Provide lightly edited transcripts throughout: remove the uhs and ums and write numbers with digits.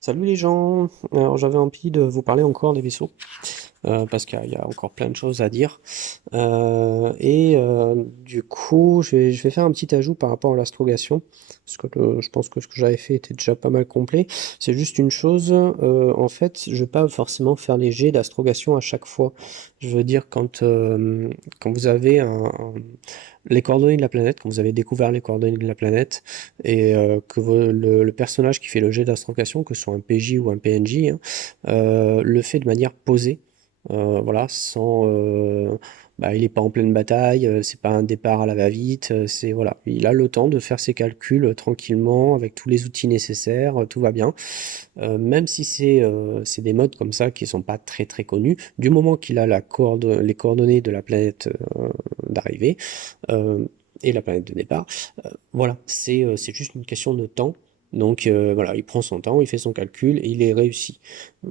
Salut les gens, alors j'avais envie de vous parler encore des vaisseaux, parce qu'il y a encore plein de choses à dire. Du coup, je vais faire un petit ajout par rapport à l'astrogation, parce que je pense que ce que j'avais fait était déjà pas mal complet. C'est juste une chose, en fait, je vais pas forcément faire les jets d'astrogation à chaque fois. Je veux dire, quand vous avez les coordonnées de la planète, quand vous avez découvert les coordonnées de la planète, et que le personnage qui fait le jet d'astrogation, que ce soit un PJ ou un PNJ, hein, le fait de manière posée, voilà, il est pas en pleine bataille, c'est pas un départ à la va-vite, c'est voilà, il a le temps de faire ses calculs tranquillement avec tous les outils nécessaires, tout va bien. Même si c'est des modes comme ça qui sont pas très très connus, du moment qu'il a les coordonnées de la planète d'arrivée euh, et la planète de départ, voilà, c'est juste une question de temps. Donc voilà, il prend son temps, il fait son calcul et il est réussi.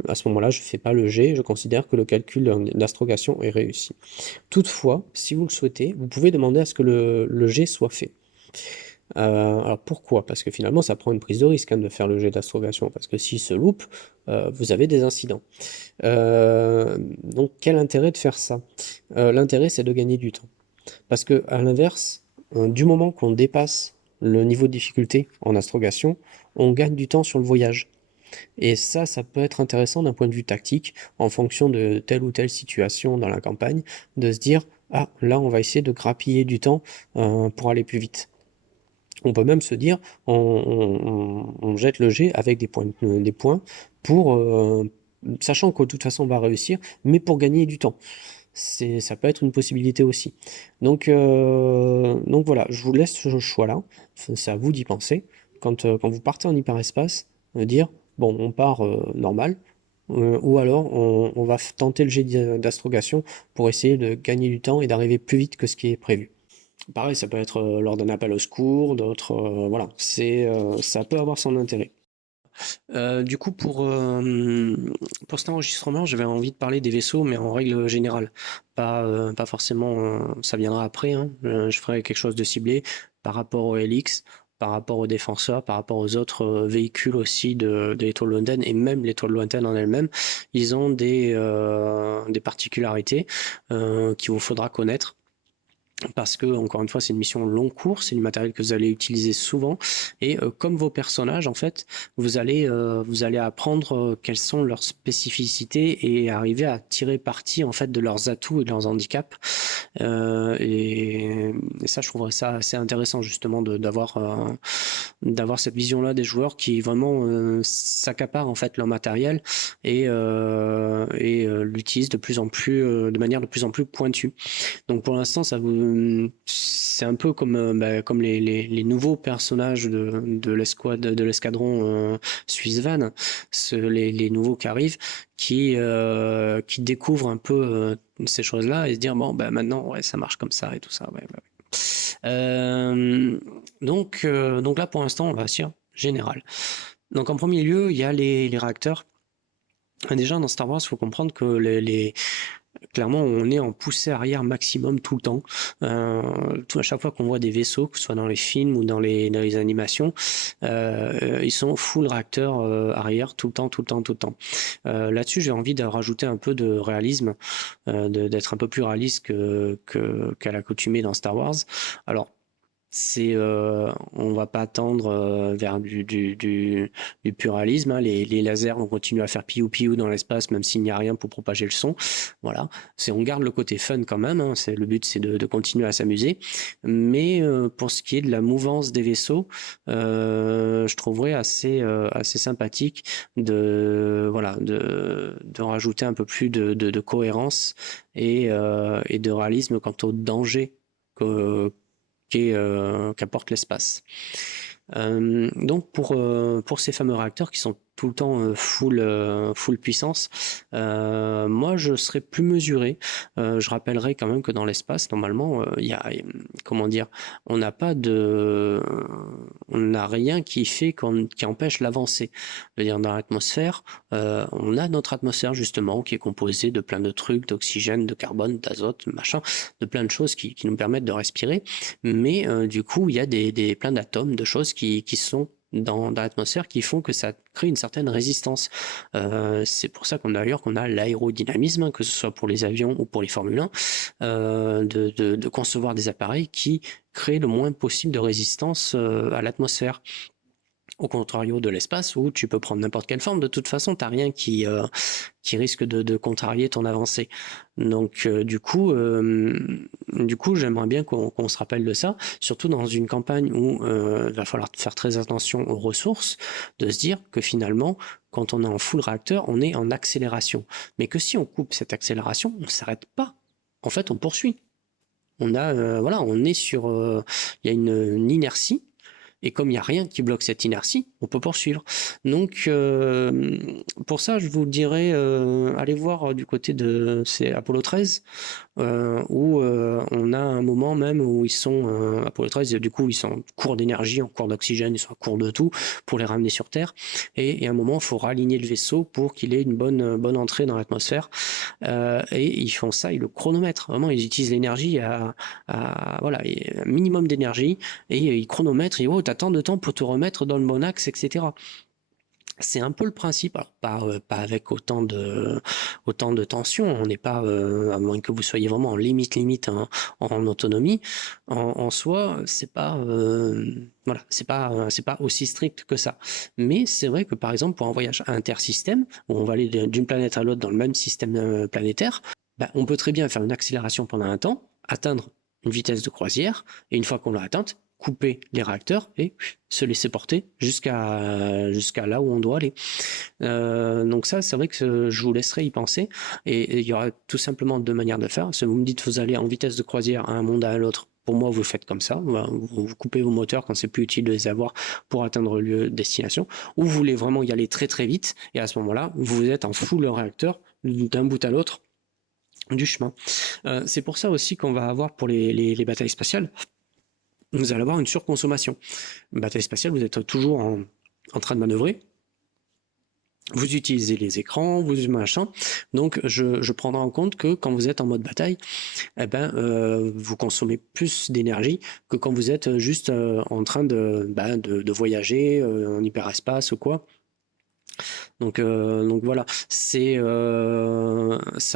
À ce moment-là, je ne fais pas le jet, je considère que le calcul d'astrogation est réussi. Toutefois, si vous le souhaitez, vous pouvez demander à ce que le jet soit fait. Alors pourquoi? Parce que finalement, ça prend une prise de risque hein, de faire le jet d'astrogation, parce que s'il se loupe, vous avez des incidents. Donc quel intérêt de faire ça? L'intérêt, c'est de gagner du temps. Parce que à l'inverse, du moment qu'on dépasse le niveau de difficulté en astrogation, on gagne du temps sur le voyage. Et ça peut être intéressant d'un point de vue tactique, en fonction de telle ou telle situation dans la campagne, de se dire, ah, là, on va essayer de grappiller du temps pour aller plus vite. On peut même se dire, on jette le jet avec des points pour, sachant que de toute façon on va réussir, mais pour gagner du temps. Ça peut être une possibilité aussi. Donc voilà, je vous laisse ce choix-là. C'est à vous d'y penser. Quand vous partez en hyperespace, dire, bon, on part normal, ou alors on va tenter le jet d'astrogation pour essayer de gagner du temps et d'arriver plus vite que ce qui est prévu. Pareil, ça peut être lors d'un appel au secours, d'autres, voilà, ça peut avoir son intérêt. Du coup, pour cet enregistrement, j'avais envie de parler des vaisseaux, mais en règle générale. Pas forcément, ça viendra après, hein. Je ferai quelque chose de ciblé par rapport au LX, par rapport aux défenseurs, par rapport aux autres véhicules aussi de l'étoile lointaine, et même l'étoile lointaine en elle-même. Ils ont des particularités qu'il vous faudra connaître parce que encore une fois c'est une mission long cours, c'est du matériel que vous allez utiliser souvent et comme vos personnages en fait vous allez apprendre quelles sont leurs spécificités et arriver à tirer parti en fait de leurs atouts et de leurs handicaps et ça je trouverais ça assez intéressant justement d'avoir cette vision là des joueurs qui vraiment s'accaparent en fait leur matériel et l'utilisent de plus en plus de manière de plus en plus pointue. Donc pour l'instant, c'est un peu comme, comme les nouveaux personnages de l'escouade, de l'escadron Suisse-Van, les nouveaux qui arrivent, qui découvrent un peu ces choses-là et se dire bon, maintenant, ouais, ça marche comme ça et tout ça. Ouais, ouais, ouais. Donc là, pour l'instant, on va sur général. Donc en premier lieu, il y a les réacteurs. Déjà, dans Star Wars, il faut comprendre que clairement, on est en poussée arrière maximum tout le temps. À chaque fois qu'on voit des vaisseaux, que ce soit dans les films ou dans les animations, ils sont full réacteur arrière tout le temps, tout le temps, tout le temps. Là-dessus, j'ai envie de rajouter un peu de réalisme, d'être un peu plus réaliste qu'à l'accoutumée dans Star Wars. Alors, on va pas tendre vers du pluralisme, hein. Les lasers vont continuer à faire piou piou dans l'espace, même s'il n'y a rien pour propager le son. Voilà, on garde le côté fun quand même, hein. Le but, c'est de continuer à s'amuser. Mais pour ce qui est de la mouvance des vaisseaux, je trouverais assez sympathique de rajouter un peu plus de cohérence et de réalisme quant au danger qu'apporte l'espace. Donc pour ces fameux réacteurs qui sont tout le temps full puissance, moi je serais plus mesuré. Je rappellerai quand même que dans l'espace, normalement, il y a, comment dire, on n'a pas de, on n'a rien qui fait qui empêche l'avancée. C'est-à-dire dans l'atmosphère, on a notre atmosphère justement qui est composée de plein de trucs, d'oxygène, de carbone, d'azote, machin, de plein de choses qui nous permettent de respirer. Mais du coup, il y a plein d'atomes, de choses qui sont dans l'atmosphère qui font que ça crée une certaine résistance. C'est pour ça qu'on a l'aérodynamisme, hein, que ce soit pour les avions ou pour les Formule 1, de concevoir des appareils qui créent le moins possible de résistance à l'atmosphère. Au contrario de l'espace où tu peux prendre n'importe quelle forme, de toute façon, t'as rien qui risque de contrarier ton avancée. Donc du coup, j'aimerais bien qu'on se rappelle de ça, surtout dans une campagne où il va falloir faire très attention aux ressources, de se dire que finalement, quand on est en full réacteur, on est en accélération. Mais que si on coupe cette accélération, on ne s'arrête pas. En fait, on poursuit. On a, voilà, on est sur, il y a une inertie. Et comme il n'y a rien qui bloque cette inertie, on peut poursuivre. Donc, pour ça, je vous dirais, allez voir du côté de c'est Apollo 13, où on a un moment même où ils sont, Apollo 13, du coup, ils sont en court d'énergie, en court d'oxygène, ils sont en court de tout, pour les ramener sur Terre. Et à un moment, il faut raligner le vaisseau pour qu'il ait une bonne entrée dans l'atmosphère. Et ils font ça, ils le chronomètrent. Vraiment, ils utilisent l'énergie voilà, un minimum d'énergie, et ils chronomètrent, et oh, t'as tant de temps pour te remettre dans le bon axe, etc. C'est un peu le principe, alors pas avec autant de tension, on n'est pas, à moins que vous soyez vraiment en limite en autonomie, en soi, c'est pas, voilà, c'est pas aussi strict que ça. Mais c'est vrai que par exemple, pour un voyage intersystème, où on va aller d'une planète à l'autre dans le même système planétaire, bah, on peut très bien faire une accélération pendant un temps, atteindre une vitesse de croisière, et une fois qu'on l'a atteinte, couper les réacteurs et se laisser porter jusqu'à là où on doit aller. Donc ça, c'est vrai que je vous laisserai y penser, et il y aura tout simplement deux manières de faire. Si vous me dites que vous allez en vitesse de croisière à un monde à l'autre, pour moi, vous faites comme ça, vous coupez vos moteurs quand c'est plus utile de les avoir pour atteindre le lieu de destination, ou vous voulez vraiment y aller très très vite, et à ce moment-là, vous êtes en full réacteur d'un bout à l'autre du chemin. C'est pour ça aussi qu'on va avoir pour les batailles spatiales, vous allez avoir une surconsommation. Une bataille spatiale, vous êtes toujours en train de manœuvrer, vous utilisez les écrans, vous machin, donc je prendrai en compte que quand vous êtes en mode bataille, eh ben, vous consommez plus d'énergie que quand vous êtes juste en train de voyager en hyperespace ou quoi. Donc voilà, ça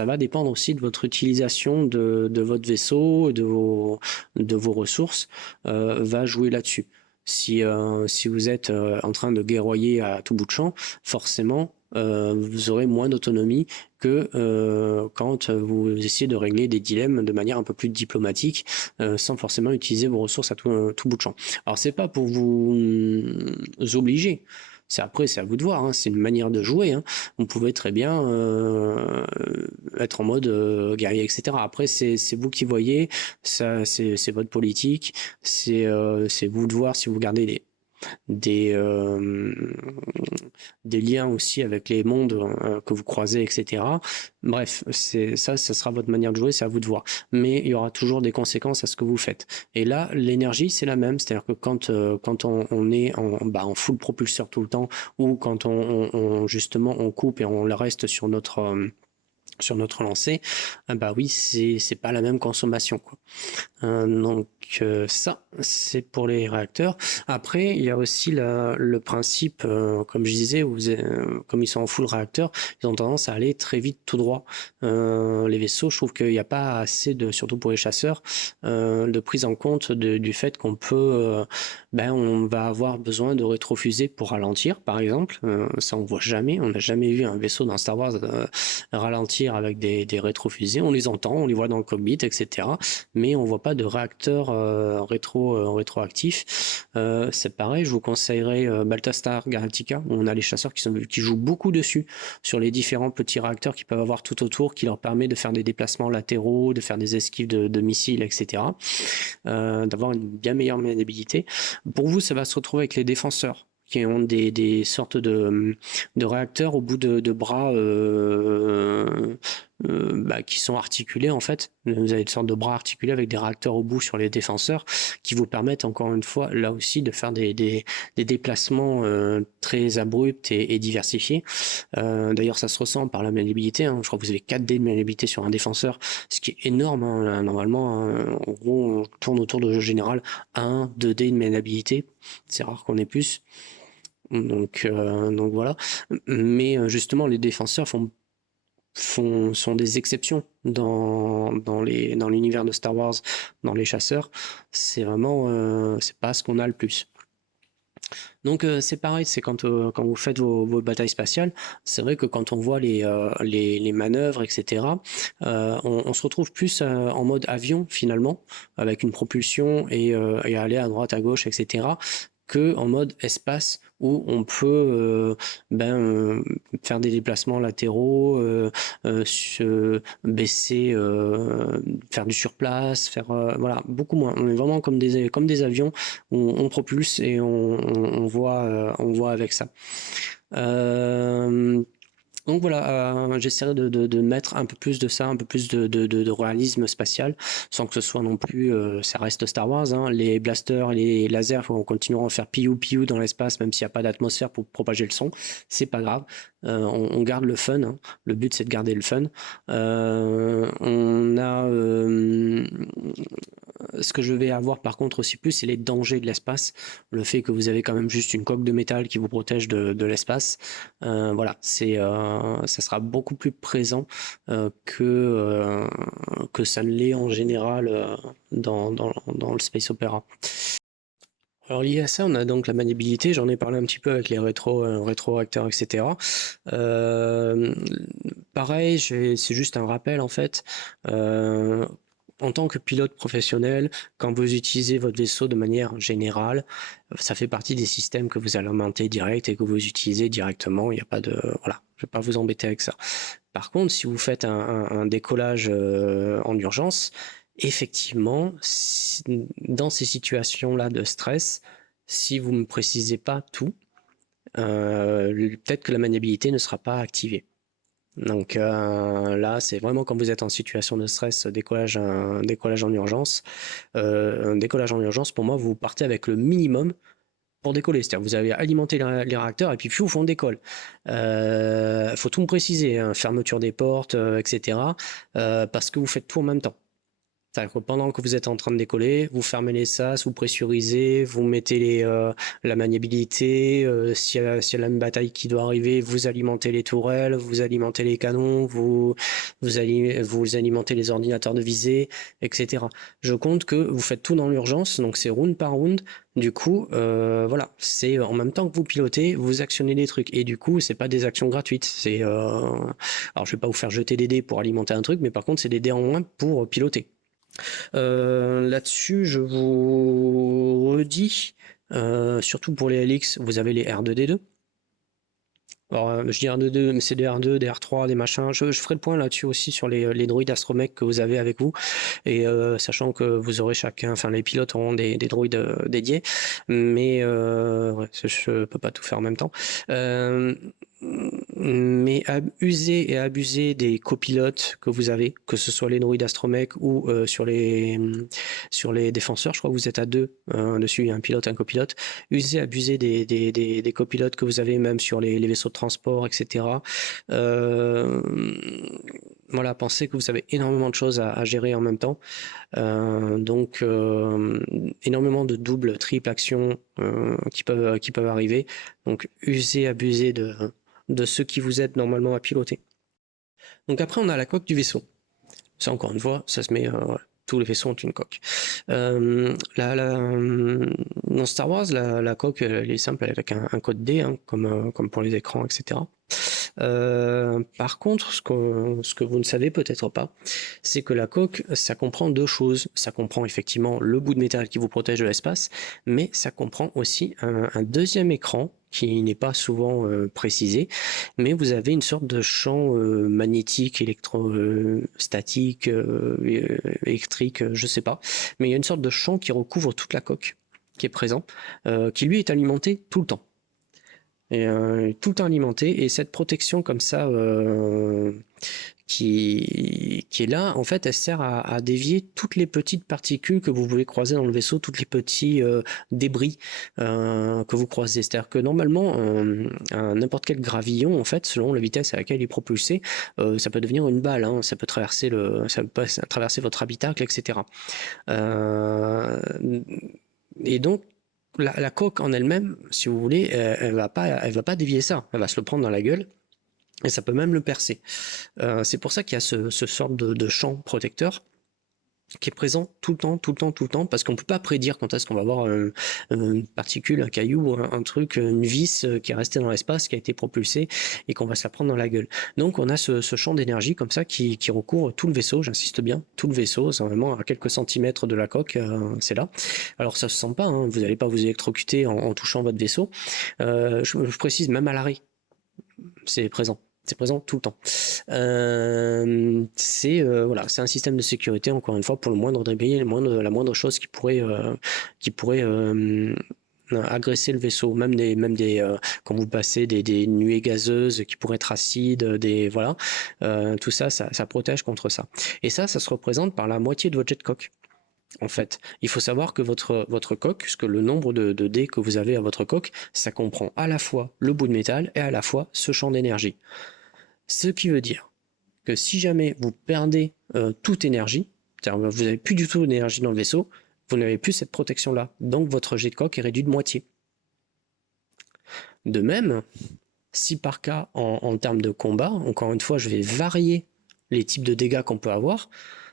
va dépendre aussi de votre utilisation de votre vaisseau, de vos ressources, va jouer là-dessus. Si vous êtes en train de guerroyer à tout bout de champ, forcément vous aurez moins d'autonomie que quand vous essayez de régler des dilemmes de manière un peu plus diplomatique, sans forcément utiliser vos ressources à tout bout de champ. Alors c'est pas pour vous obliger. Après, c'est à vous de voir, hein, c'est une manière de jouer. Hein. Vous pouvez très bien être en mode guerrier, etc. Après, c'est vous qui voyez, ça, c'est votre politique, c'est vous de voir si vous gardez des, euh, des liens aussi avec les mondes que vous croisez, etc. Bref, ça sera votre manière de jouer, c'est à vous de voir. Mais il y aura toujours des conséquences à ce que vous faites. Et là, l'énergie, c'est la même. C'est-à-dire que quand on est en full propulseur tout le temps, ou quand justement on coupe et on le reste sur notre lancée, bah oui, c'est pas la même consommation, quoi. Donc ça, c'est pour les réacteurs. Après, il y a aussi le principe, comme je disais, comme ils sont en full réacteur, ils ont tendance à aller très vite tout droit. Les vaisseaux, je trouve qu'il n'y a pas assez surtout pour les chasseurs, de prise en compte du fait qu'on peut, on va avoir besoin de rétrofusées pour ralentir, par exemple. Ça, on voit jamais. On n'a jamais vu un vaisseau dans Star Wars ralentir avec des rétrofusées. On les entend, on les voit dans le cockpit, etc. Mais on voit pas de réacteur rétroactif. C'est pareil, je vous conseillerais Battlestar Galactica, où on a les chasseurs qui jouent beaucoup dessus, sur les différents petits réacteurs qu'ils peuvent avoir tout autour, qui leur permet de faire des déplacements latéraux, de faire des esquives de missiles, etc. D'avoir une bien meilleure maniabilité. Pour vous, ça va se retrouver avec les défenseurs, qui ont des sortes de réacteurs au bout de bras qui sont articulés en fait. Vous avez une sorte de bras articulés avec des réacteurs au bout sur les défenseurs qui vous permettent encore une fois là aussi de faire des déplacements très abrupts et diversifiés. D'ailleurs ça se ressent par la maniabilité, hein. Je crois que vous avez 4 dés de maniabilité sur un défenseur, ce qui est énorme, hein. Normalement, hein, en gros on tourne autour de général 1, 2 dés de maniabilité, c'est rare qu'on ait plus. Donc voilà. Mais justement, les défenseurs sont des exceptions dans l'univers de Star Wars, dans les chasseurs. C'est vraiment, c'est pas ce qu'on a le plus. Donc c'est pareil, c'est quand vous faites vos batailles spatiales, c'est vrai que quand on voit les manœuvres, etc., on se retrouve plus en mode avion finalement, avec une propulsion et aller à droite, à gauche, etc., que en mode espace où on peut faire des déplacements latéraux, se baisser, faire du surplace, faire voilà, beaucoup moins. On est vraiment comme des avions où on propulse et on voit avec ça. Donc voilà, j'essaierai de mettre un peu plus de ça, un peu plus de réalisme spatial, sans que ce soit non plus, ça reste Star Wars, hein. Les blasters, les lasers, on continuera à faire piou dans l'espace, même s'il n'y a pas d'atmosphère pour propager le son, c'est pas grave. On garde le fun, hein. Le but c'est de garder le fun. On a ce que je vais avoir par contre aussi plus, c'est les dangers de l'espace. Le fait que vous avez quand même juste une coque de métal qui vous protège de l'espace. Voilà, ça sera beaucoup plus présent que ça ne l'est en général dans le space opera. Alors lié à ça, on a donc la maniabilité, j'en ai parlé un petit peu avec les rétroacteurs, etc. Pareil, c'est juste un rappel en fait. En tant que pilote professionnel, quand vous utilisez votre vaisseau de manière générale, ça fait partie des systèmes que vous alimentez direct et que vous utilisez directement. Il n'y a pas de... Voilà, je ne vais pas vous embêter avec ça. Par contre, si vous faites un décollage en urgence, effectivement, dans ces situations-là de stress, si vous ne me précisez pas tout, peut-être que la maniabilité ne sera pas activée. Donc là, c'est vraiment quand vous êtes en situation de stress, décollage en urgence. Un décollage en urgence, pour moi, vous partez avec le minimum pour décoller. C'est-à-dire vous avez alimenté les réacteurs et puis pfiou, on décolle. Faut tout me préciser, hein, fermeture des portes, etc. Parce que vous faites tout en même temps. Pendant que vous êtes en train de décoller, vous fermez les sas, vous pressurisez, vous mettez la maniabilité, s'il y a une bataille qui doit arriver, vous alimentez les tourelles, vous alimentez les canons, vous alimentez les ordinateurs de visée, etc. Je compte que vous faites tout dans l'urgence, donc c'est round par round. Du coup, voilà, c'est en même temps que vous pilotez, vous actionnez des trucs. Et du coup, c'est pas des actions gratuites. Alors je vais pas vous faire jeter des dés pour alimenter un truc, mais par contre, c'est des dés en moins pour piloter. Là-dessus, je vous redis, surtout pour les LX, vous avez les R2D2. Alors, je dis R2D2, mais c'est des R2, des R3, des machins. Je ferai le point là-dessus aussi sur les droïdes astromech que vous avez avec vous. Et sachant que vous aurez chacun, enfin les pilotes auront des droïdes dédiés. Mais ouais, je peux pas tout faire en même temps. Mais user et abuser des copilotes que vous avez, que ce soit les droïdes astromech ou sur les défenseurs, je crois que vous êtes à deux dessus, il y a un pilote, un copilote. User, abuser des copilotes que vous avez même sur les vaisseaux de transport, etc. Voilà, pensez que vous avez énormément de choses à gérer en même temps. Donc énormément de double, triple actions qui peuvent arriver. Donc user, abuser de ceux qui vous aident normalement à piloter. Donc après, on a la coque du vaisseau. Ça, encore une fois, ça se met... tous les vaisseaux ont une coque. Dans Star Wars, la coque, elle est simple, avec un code D, hein, comme pour les écrans, etc. Par contre, ce que vous ne savez peut-être pas, c'est que la coque, ça comprend deux choses. Ça comprend effectivement le bout de métal qui vous protège de l'espace, mais ça comprend aussi un deuxième écran qui n'est pas souvent précisé, mais vous avez une sorte de champ magnétique, électrostatique, électrique, je sais pas, mais il y a une sorte de champ qui recouvre toute la coque, qui est présent, qui lui est alimenté tout le temps. Et tout le temps alimenté, et cette protection comme ça qui est là, en fait, elle sert à dévier toutes les petites particules que vous pouvez croiser dans le vaisseau, tous les petits débris que vous croisez. C'est-à-dire que normalement, n'importe quel gravillon, en fait, selon la vitesse à laquelle il est propulsé, ça peut devenir une balle, hein, ça peut traverser votre habitacle, etc. Et donc, la coque en elle-même, si vous voulez, elle va pas dévier ça. Elle va se le prendre dans la gueule. Et ça peut même le percer. C'est pour ça qu'il y a ce sorte de champ protecteur qui est présent tout le temps, tout le temps, tout le temps, parce qu'on peut pas prédire quand est-ce qu'on va avoir une particule, un caillou, un truc, une vis qui est restée dans l'espace, qui a été propulsée et qu'on va se la prendre dans la gueule. Donc on a ce champ d'énergie comme ça qui recouvre tout le vaisseau, j'insiste bien, tout le vaisseau, c'est vraiment à quelques centimètres de la coque, c'est là. Alors ça se sent pas, hein, vous n'allez pas vous électrocuter en touchant votre vaisseau. Je précise, même à l'arrêt, c'est présent. C'est présent tout le temps. Voilà, c'est un système de sécurité encore une fois pour le moindre débris, la moindre chose qui pourrait agresser le vaisseau, même des quand vous passez des nuées gazeuses qui pourraient être acides, voilà, tout ça protège contre ça. Et ça se représente par la moitié de votre jet de coque. En fait, il faut savoir que votre coque, puisque le nombre de dés que vous avez à votre coque, ça comprend à la fois le bout de métal et à la fois ce champ d'énergie. Ce qui veut dire que si jamais vous perdez toute énergie, c'est-à-dire vous n'avez plus du tout d'énergie dans le vaisseau, vous n'avez plus cette protection-là. Donc votre jet de coque est réduit de moitié. De même, si par cas, en termes de combat, encore une fois, je vais varier les types de dégâts qu'on peut avoir,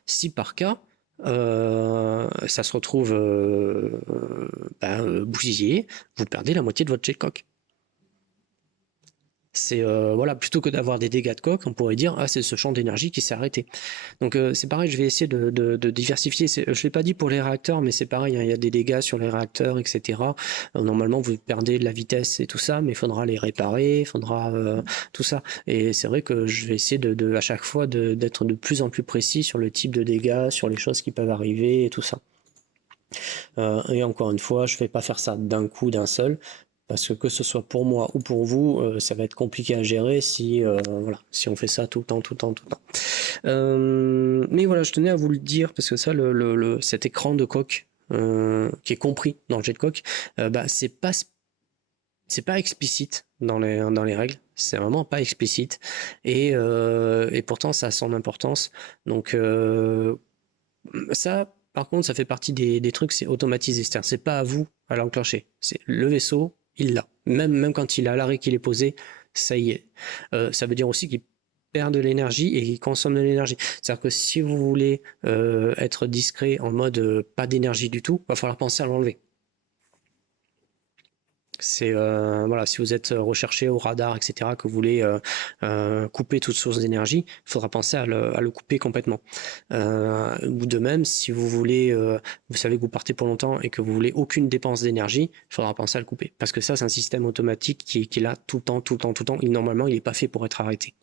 si par cas, ça se retrouve bousillé, vous perdez la moitié de votre jet de coque. C'est voilà, plutôt que d'avoir des dégâts de coque, on pourrait dire c'est ce champ d'énergie qui s'est arrêté. Donc c'est pareil, je vais essayer de diversifier. Je l'ai pas dit pour les réacteurs, mais c'est pareil, hein, il y a des dégâts sur les réacteurs, etc. Normalement, vous perdez de la vitesse et tout ça, mais il faudra les réparer, il faudra tout ça. Et c'est vrai que je vais essayer à chaque fois d'être de plus en plus précis sur le type de dégâts, sur les choses qui peuvent arriver et tout ça. Et encore une fois, je ne vais pas faire ça d'un coup, d'un seul. Parce que ce soit pour moi ou pour vous, ça va être compliqué à gérer si on fait ça tout le temps. Mais voilà, je tenais à vous le dire parce que ça, cet écran de coque qui est compris dans le jet de coque, c'est pas explicite dans les règles. C'est vraiment pas explicite et pourtant ça a son importance. Donc ça. Par contre, ça fait partie des trucs, c'est automatisé. C'est-à-dire, c'est pas à vous à l'enclencher. C'est le vaisseau, il l'a. Même quand il est à l'arrêt, qu'il est posé, ça y est. Ça veut dire aussi qu'il perd de l'énergie et qu'il consomme de l'énergie. C'est-à-dire que si vous voulez être discret en mode pas d'énergie du tout, il va falloir penser à l'enlever. C'est voilà, si vous êtes recherché au radar, etc., que vous voulez couper toute source d'énergie, il faudra penser à le couper complètement. Ou de même, si vous voulez, vous savez que vous partez pour longtemps et que vous voulez aucune dépense d'énergie, il faudra penser à le couper. Parce que ça, c'est un système automatique qui est là tout le temps. Normalement, il n'est pas fait pour être arrêté.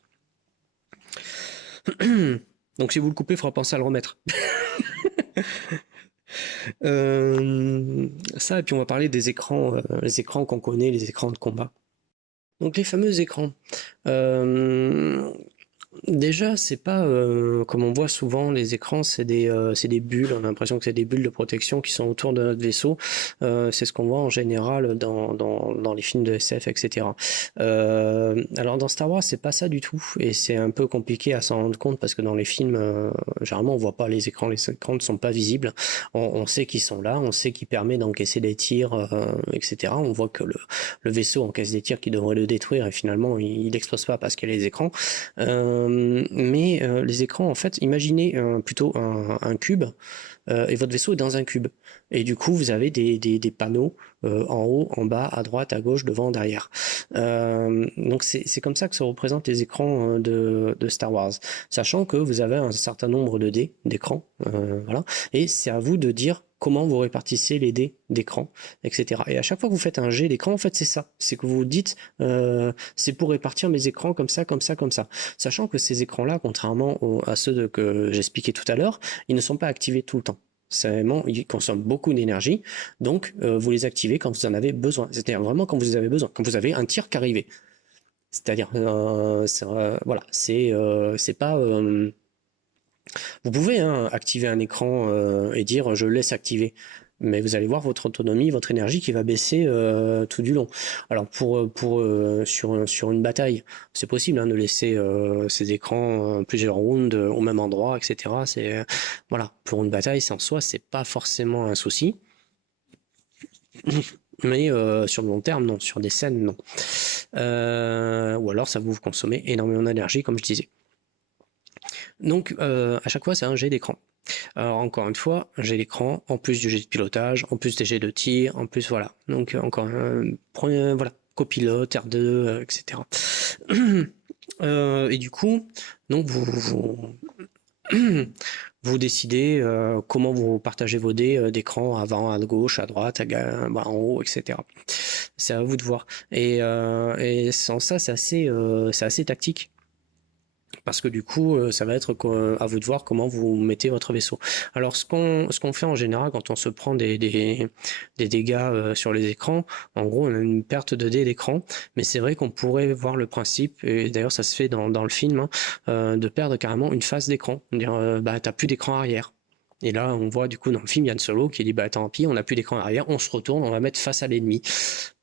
Donc si vous le coupez, il faudra penser à le remettre. Ça, et puis on va parler des écrans, les écrans qu'on connaît, les écrans de combat. Donc les fameux écrans. Déjà, c'est pas comme on voit souvent les écrans, c'est des bulles. On a l'impression que c'est des bulles de protection qui sont autour de notre vaisseau. C'est ce qu'on voit en général dans les films de SF, etc. Alors dans Star Wars, c'est pas ça du tout, et c'est un peu compliqué à s'en rendre compte parce que dans les films, généralement, on voit pas les écrans ne sont pas visibles. On sait qu'ils sont là, on sait qu'ils permettent d'encaisser des tirs, etc. On voit que le vaisseau encaisse des tirs qui devraient le détruire et finalement il n'explose pas parce qu'il y a les écrans. Mais les écrans, en fait, imaginez plutôt un cube et votre vaisseau est dans un cube. Et du coup, vous avez des panneaux en haut, en bas, à droite, à gauche, devant, derrière. Donc c'est comme ça que se représentent les écrans de Star Wars. Sachant que vous avez un certain nombre de dés d'écran, voilà. Et c'est à vous de dire comment vous répartissez les dés d'écran, etc. Et à chaque fois que vous faites un jet d'écran, en fait, c'est ça. C'est que vous vous dites, c'est pour répartir mes écrans comme ça. Sachant que ces écrans-là, contrairement à ceux que j'expliquais tout à l'heure, ils ne sont pas activés tout le temps. C'est vraiment, ils consomment beaucoup d'énergie, donc vous les activez quand vous en avez besoin. C'est-à-dire vraiment quand vous avez besoin, quand vous avez un tir qui arrive. C'est-à-dire, voilà, c'est pas... vous pouvez activer un écran et dire je laisse activer, mais vous allez voir votre autonomie, votre énergie qui va baisser tout du long. Alors sur une bataille, c'est possible de laisser ces écrans plusieurs rounds au même endroit, etc. C'est voilà, pour une bataille, en soi, c'est pas forcément un souci. Mais sur le long terme, non. Sur des scènes, non. Ou alors ça vous consommez énormément d'énergie, comme je disais. Donc à chaque fois, c'est un jet d'écran. Alors encore une fois, un jet d'écran, en plus du jet de pilotage, en plus des jets de tir, en plus voilà. Donc encore voilà, copilote, R2, etc. Et du coup, donc vous décidez comment vous partagez vos dés d'écran avant, à gauche, à droite, en haut, etc. C'est à vous de voir. Et sans ça, c'est assez tactique. Parce que du coup, ça va être à vous de voir comment vous mettez votre vaisseau. Alors, ce qu'on fait en général quand on se prend des dégâts sur les écrans, en gros, on a une perte de dés d'écran, mais c'est vrai qu'on pourrait voir le principe, et d'ailleurs ça se fait dans le film, hein, de perdre carrément une face d'écran. Dire, bah, t'as plus d'écran arrière. Et là, on voit du coup dans le film Yann Solo qui dit bah tant pis, on n'a plus d'écran arrière, on se retourne, on va mettre face à l'ennemi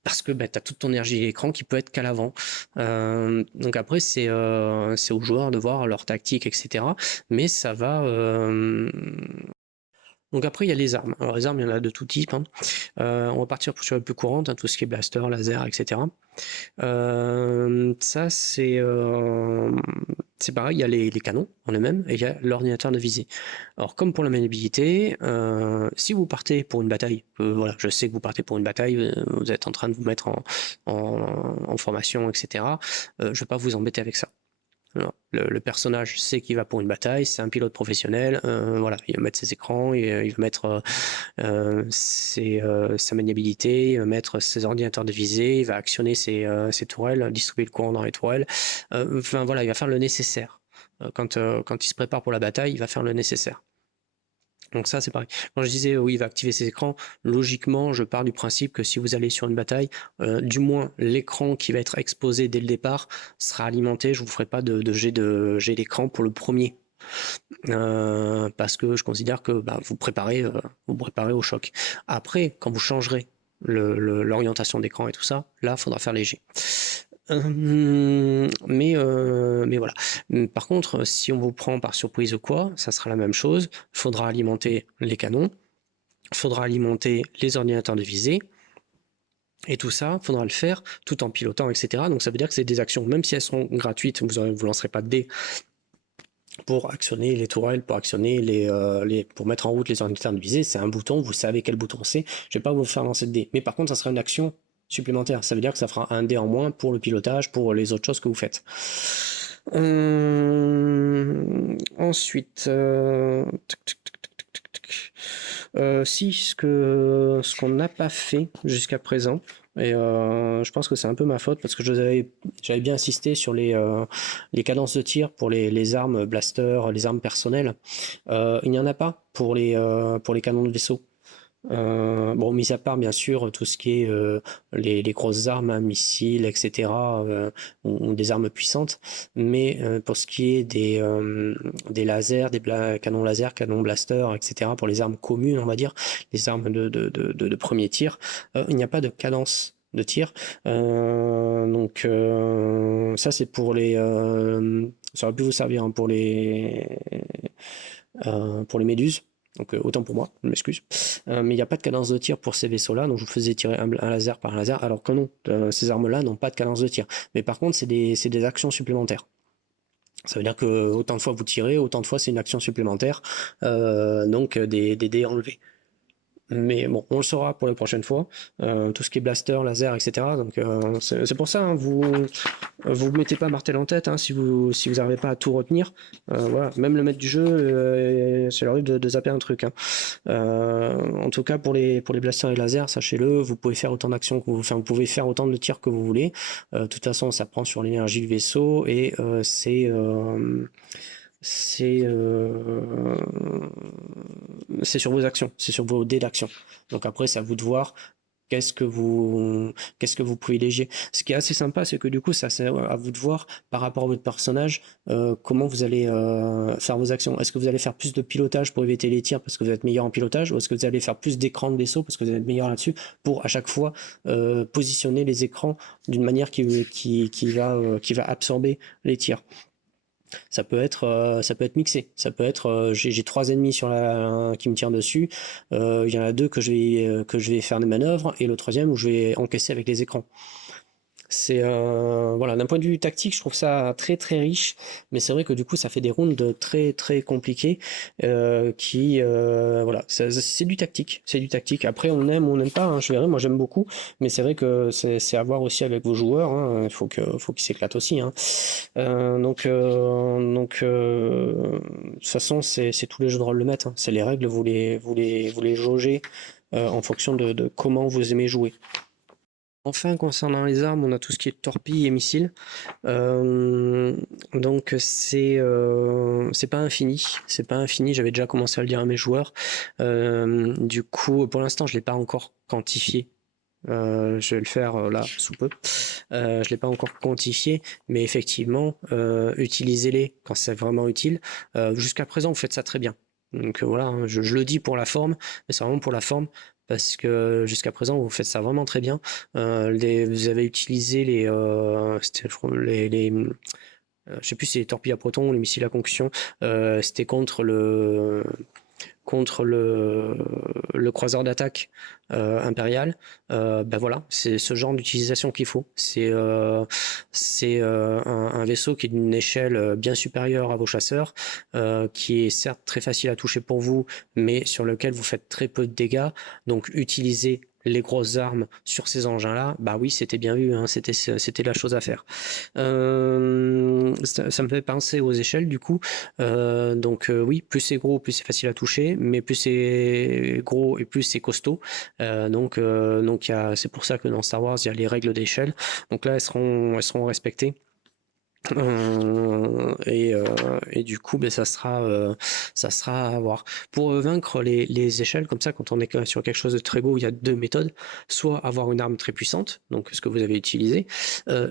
parce que bah, tu as toute ton énergie à l'écran qui peut être qu'à l'avant. Donc après, c'est aux joueurs de voir leur tactique, etc. Mais ça va. Donc après, il y a les armes. Alors les armes, il y en a de tout type, hein. On va partir sur les plus courantes, hein, tout ce qui est blaster, laser, etc. Ça, c'est pareil, il y a les canons en eux-mêmes et il y a l'ordinateur de visée. Alors, comme pour la maniabilité, si vous partez pour une bataille, voilà, je sais que vous partez pour une bataille, vous êtes en train de vous mettre en formation, etc. Je ne vais pas vous embêter avec ça. Alors, le personnage sait qu'il va pour une bataille, c'est un pilote professionnel, voilà, il va mettre ses écrans, il va mettre sa maniabilité, il va mettre ses ordinateurs de visée, il va actionner ses tourelles, distribuer le courant dans les tourelles, enfin voilà, il va faire le nécessaire. Quand il se prépare pour la bataille, il va faire le nécessaire. Donc ça, c'est pareil. Quand je disais oui, il va activer ses écrans, logiquement, je pars du principe que si vous allez sur une bataille, du moins l'écran qui va être exposé dès le départ sera alimenté. Je vous ferai pas de jet d'écran pour le premier. Parce que je considère que bah, vous préparez au choc. Après, quand vous changerez l'orientation d'écran et tout ça, là, il faudra faire léger. Mais voilà. Par contre, si on vous prend par surprise ou quoi, ça sera la même chose. Il faudra alimenter les canons, il faudra alimenter les ordinateurs de visée, et tout ça, il faudra le faire tout en pilotant, etc. Donc ça veut dire que c'est des actions, même si elles sont gratuites, vous ne lancerez pas de dés pour actionner les tourelles, pour actionner pour mettre en route les ordinateurs de visée, c'est un bouton, vous savez quel bouton c'est. Je vais pas vous faire lancer de dés. Mais par contre, ça sera une action supplémentaire. Ça veut dire que ça fera un dé en moins pour le pilotage, pour les autres choses que vous faites. Ensuite, si ce qu'on n'a pas fait jusqu'à présent, et je pense que c'est un peu ma faute parce que j'avais bien insisté sur les cadences de tir pour les armes blaster, les armes personnelles. Il n'y en a pas pour les canons de vaisseau. Bon, mis à part bien sûr tout ce qui est les grosses armes, hein, missiles, etc., ou des armes puissantes, mais pour ce qui est des lasers, canons laser, canons blaster, etc., pour les armes communes, on va dire, les armes de premier tir, il n'y a pas de cadence de tir. Donc ça c'est pour ça aurait pu vous servir, hein, pour les méduses. Donc autant pour moi, je m'excuse. Mais il n'y a pas de cadence de tir pour ces vaisseaux-là, donc je vous faisais tirer un laser par un laser, alors que non, ces armes-là n'ont pas de cadence de tir. Mais par contre, c'est des actions supplémentaires. Ça veut dire que autant de fois vous tirez, autant de fois c'est une action supplémentaire, donc des dés enlevés. Mais bon, on le saura pour les prochaines fois. Tout ce qui est blaster, laser, etc. Donc c'est pour ça, hein, vous mettez pas martel en tête, hein, si vous n'arrivez pas à tout retenir. Voilà, même le maître du jeu, c'est leur de zapper un truc, hein. En tout cas pour les blasters et lasers, sachez-le, vous pouvez faire autant d'actions que vous pouvez faire autant de tirs que vous voulez. De toute façon, ça prend sur l'énergie du vaisseau et c'est sur vos actions, c'est sur vos dés d'action. Donc après, c'est à vous de voir qu'est-ce que vous privilégiez. Ce qui est assez sympa, c'est que du coup, ça c'est à vous de voir par rapport à votre personnage, comment vous allez faire vos actions. Est-ce que vous allez faire plus de pilotage pour éviter les tirs parce que vous êtes meilleur en pilotage, ou est-ce que vous allez faire plus d'écran de vaisseau parce que vous êtes meilleur là-dessus, pour à chaque fois positionner les écrans d'une manière qui va absorber les tirs. Ça peut être mixé. Ça peut être, j'ai trois ennemis qui me tirent dessus. Il y en a deux que je vais faire des manœuvres et le troisième où je vais encaisser avec les écrans. C'est voilà, d'un point de vue tactique, je trouve ça très très riche, mais c'est vrai que du coup, ça fait des rounds très très compliqués voilà, c'est du tactique, c'est du tactique. Après, on aime ou on n'aime pas, hein, je verrai. Moi, j'aime beaucoup, mais c'est vrai que c'est à voir aussi avec vos joueurs. Hein, il faut qu'ils s'éclatent aussi. Hein. De toute façon, c'est tous les jeux de rôle le mettent. Hein. C'est les règles, vous les jaugez en fonction de comment vous aimez jouer. Enfin, concernant les armes, on a tout ce qui est torpille et missiles. Donc c'est pas infini, c'est pas infini. J'avais déjà commencé à le dire à mes joueurs. Du coup, pour l'instant, je l'ai pas encore quantifié. Je vais le faire là sous peu. Je l'ai pas encore quantifié, mais effectivement, utilisez-les quand c'est vraiment utile. Jusqu'à présent, vous faites ça très bien. Donc voilà, hein, je le dis pour la forme, mais c'est vraiment pour la forme parce que jusqu'à présent, vous faites ça vraiment très bien. Vous avez utilisé je sais plus si c'est les torpilles à proton ou les missiles à concussion. C'était contre le croiseur d'attaque impérial. Ben voilà, c'est ce genre d'utilisation qu'il faut. C'est un vaisseau qui est d'une échelle bien supérieure à vos chasseurs, qui est certes très facile à toucher pour vous, mais sur lequel vous faites très peu de dégâts. Donc utilisez les grosses armes sur ces engins-là, bah oui, c'était bien vu, hein, c'était la chose à faire. Ça me fait penser aux échelles du coup. Oui, plus c'est gros, plus c'est facile à toucher, mais plus c'est gros et plus c'est costaud. C'est pour ça que dans Star Wars il y a les règles d'échelle. Donc là, elles seront respectées. Et du coup, ben, ça sera à voir. Pour vaincre les échelles comme ça, quand on est sur quelque chose de très beau, il y a deux méthodes. Soit avoir une arme très puissante, donc ce que vous avez utilisé,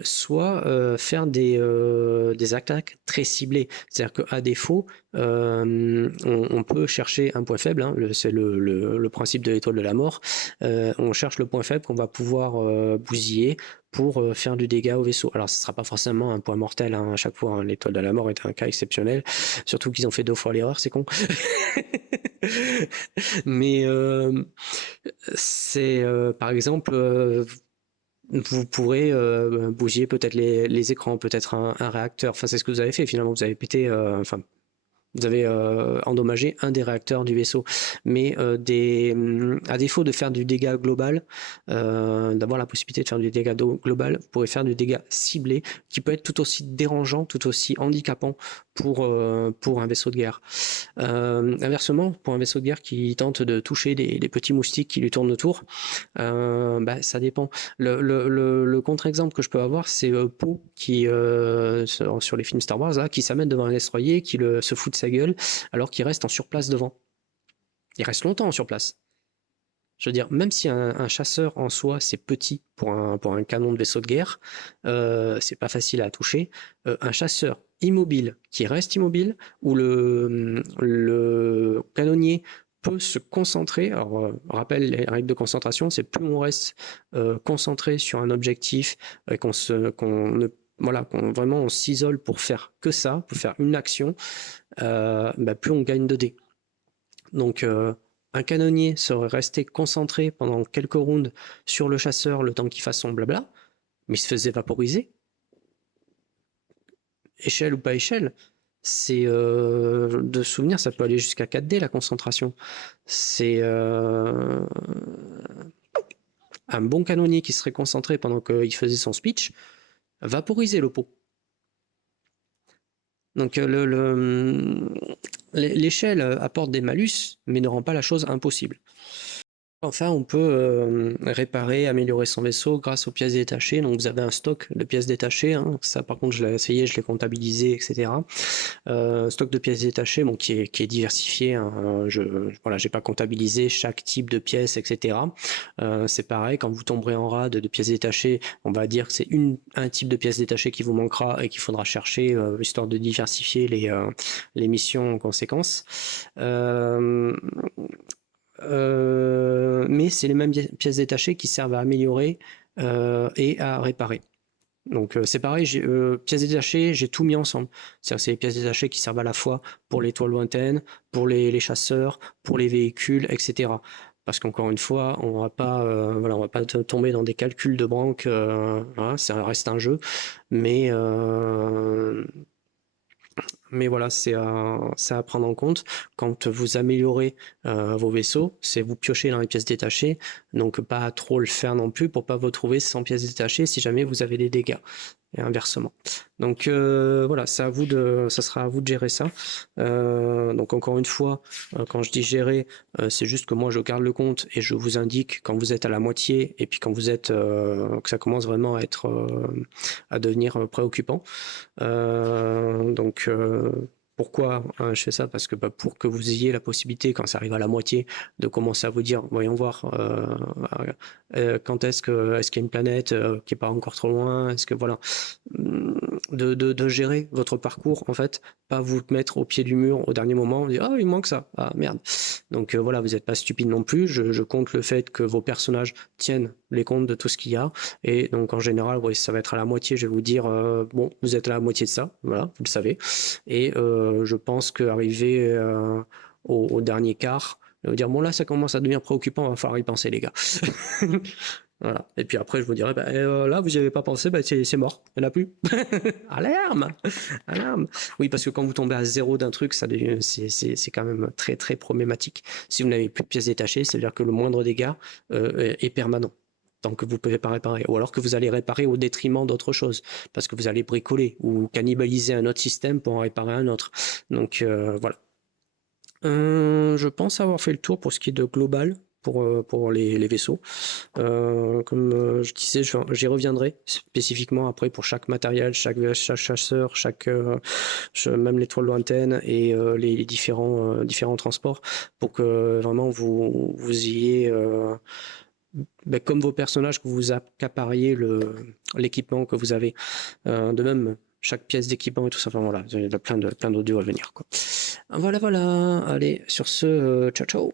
soit faire des attaques très ciblées. C'est-à-dire qu'à défaut, on peut chercher un point faible, hein, c'est le principe de l'étoile de la mort. On cherche le point faible qu'on va pouvoir bousiller pour faire du dégât au vaisseau. Alors, ce ne sera pas forcément un point mortel hein, à chaque fois. Hein. L'étoile de la mort est un cas exceptionnel. Surtout qu'ils ont fait 2 fois l'erreur, c'est con. Mais par exemple, vous pourrez bousiller peut-être les écrans, peut-être un réacteur. Enfin, c'est ce que vous avez fait finalement. Vous avez pété... vous avez endommagé un des réacteurs du vaisseau. Mais à défaut de faire du dégât global, d'avoir la possibilité de faire du dégât global, vous pourrez faire du dégât ciblé, qui peut être tout aussi dérangeant, tout aussi handicapant pour un vaisseau de guerre. Inversement, pour un vaisseau de guerre qui tente de toucher des petits moustiques qui lui tournent autour, ça dépend. Le contre-exemple que je peux avoir, c'est Poe qui sur les films Star Wars là, qui s'amène devant un destroyer, qui se fout de sa gueule, alors qu'il reste en surplace devant. Il reste longtemps en surplace. Je veux dire, même si un chasseur en soi c'est petit pour un canon de vaisseau de guerre, c'est pas facile à toucher. Un chasseur immobile qui reste immobile, ou le canonnier peut se concentrer. Alors, rappelle les règles de concentration, c'est plus on reste concentré sur un objectif et qu'on vraiment on s'isole pour faire que ça, pour faire une action, plus on gagne de dés. Donc un canonnier serait resté concentré pendant quelques rounds sur le chasseur le temps qu'il fasse son blabla, mais il se faisait vaporiser. Échelle ou pas échelle, c'est de souvenir, ça peut aller jusqu'à 4D la concentration. C'est un bon canonnier qui serait concentré pendant qu'il faisait son speech, vaporiser le pot. Donc l'échelle apporte des malus, mais ne rend pas la chose impossible. Enfin, on peut réparer, améliorer son vaisseau grâce aux pièces détachées. Donc vous avez un stock de pièces détachées. Hein. Ça, par contre, je l'ai essayé, je l'ai comptabilisé, etc. Stock de pièces détachées, bon, qui est diversifié. Hein. J'ai pas comptabilisé chaque type de pièce, etc. C'est pareil, quand vous tomberez en rade de pièces détachées, on va dire que c'est un type de pièces détachées qui vous manquera et qu'il faudra chercher, histoire de diversifier les missions en conséquence. Mais c'est les mêmes pièces détachées qui servent à améliorer et à réparer. Donc c'est pareil, pièces détachées, j'ai tout mis ensemble. C'est-à-dire c'est les pièces détachées qui servent à la fois pour les toiles lointaines, pour les chasseurs, pour les véhicules, etc. Parce qu'encore une fois, on va pas, voilà, on va pas tomber dans des calculs de banque. Voilà, ça reste un jeu, mais voilà, c'est à prendre en compte. Quand vous améliorez vos vaisseaux, c'est vous piochez dans les pièces détachées, donc pas trop le faire non plus pour pas vous retrouver sans pièces détachées si jamais vous avez des dégâts et inversement. Donc voilà, ça sera à vous de gérer ça. Donc encore une fois, quand je dis gérer, c'est juste que moi je garde le compte et je vous indique quand vous êtes à la moitié et puis quand vous êtes que ça commence vraiment à être à devenir préoccupant. Donc pourquoi je fais ça? Parce que pour que vous ayez la possibilité, quand ça arrive à la moitié, de commencer à vous dire, voyons voir, quand est-ce qu'il y a une planète qui est pas encore trop loin, est-ce que voilà, de gérer votre parcours en fait, pas vous mettre au pied du mur au dernier moment, dire ah il manque ça, ah merde. Donc voilà, vous n'êtes pas stupide non plus. Je compte le fait que vos personnages tiennent les comptes de tout ce qu'il y a, et donc en général, oui, ça va être à la moitié. Je vais vous dire bon, vous êtes à la moitié de ça, voilà, vous le savez. Et je pense qu'arriver au dernier quart, vous dire bon là ça commence à devenir préoccupant, va falloir y penser les gars. Voilà. Et puis après, je vous dirais, là, vous n'y avez pas pensé, c'est mort. Il n'y en a plus. Alarme! Alarme! Oui, parce que quand vous tombez à zéro d'un truc, c'est quand même très, très problématique. Si vous n'avez plus de pièces détachées, c'est-à-dire que le moindre dégât est permanent. Tant que vous ne pouvez pas réparer. Ou alors que vous allez réparer au détriment d'autre chose. Parce que vous allez bricoler ou cannibaliser un autre système pour en réparer un autre. Donc, voilà. Je pense avoir fait le tour pour ce qui est de global pour les vaisseaux. Comme je disais, j'y reviendrai spécifiquement après pour chaque matériel, chaque chasseur, même les toiles lointaines et les différents transports pour que vraiment vous ayez comme vos personnages, que vous accapariez l'équipement que vous avez. De même, chaque pièce d'équipement et tout ça. Enfin voilà, il y a plein d'audio à venir, quoi. Voilà, voilà. Allez, sur ce, ciao, ciao.